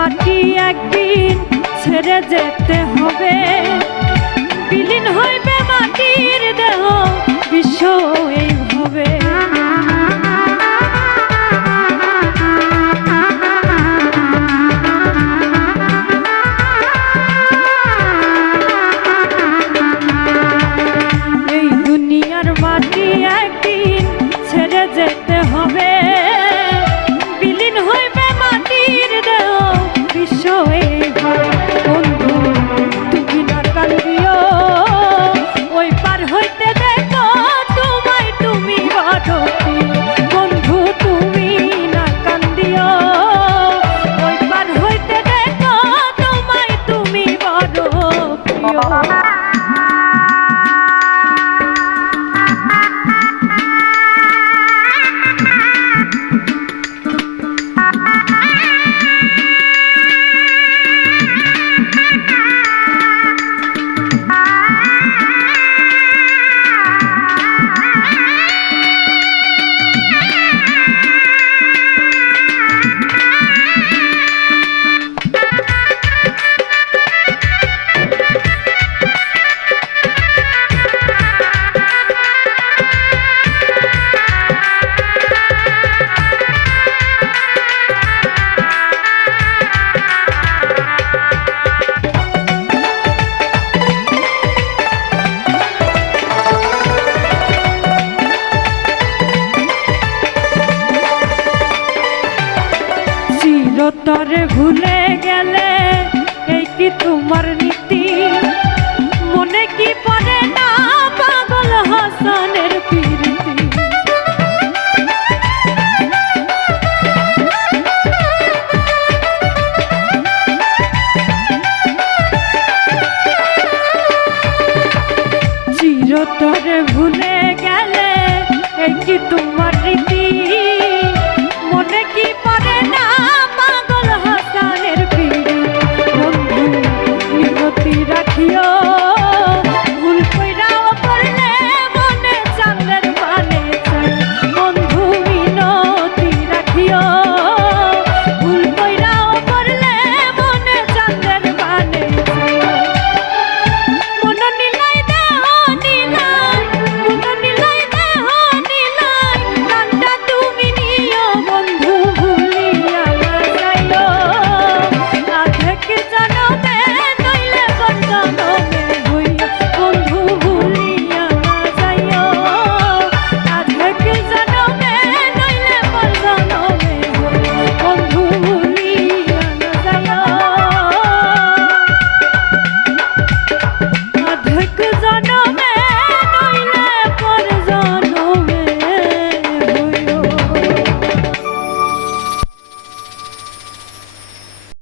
মাটি একদিন ছেড়ে যেতে হবে। বিলীন হইবে মাটির দেহ বিশ্ব এই তরে ভুলে গেলে এই কি তোমার নীতি? মনে কি পড়ে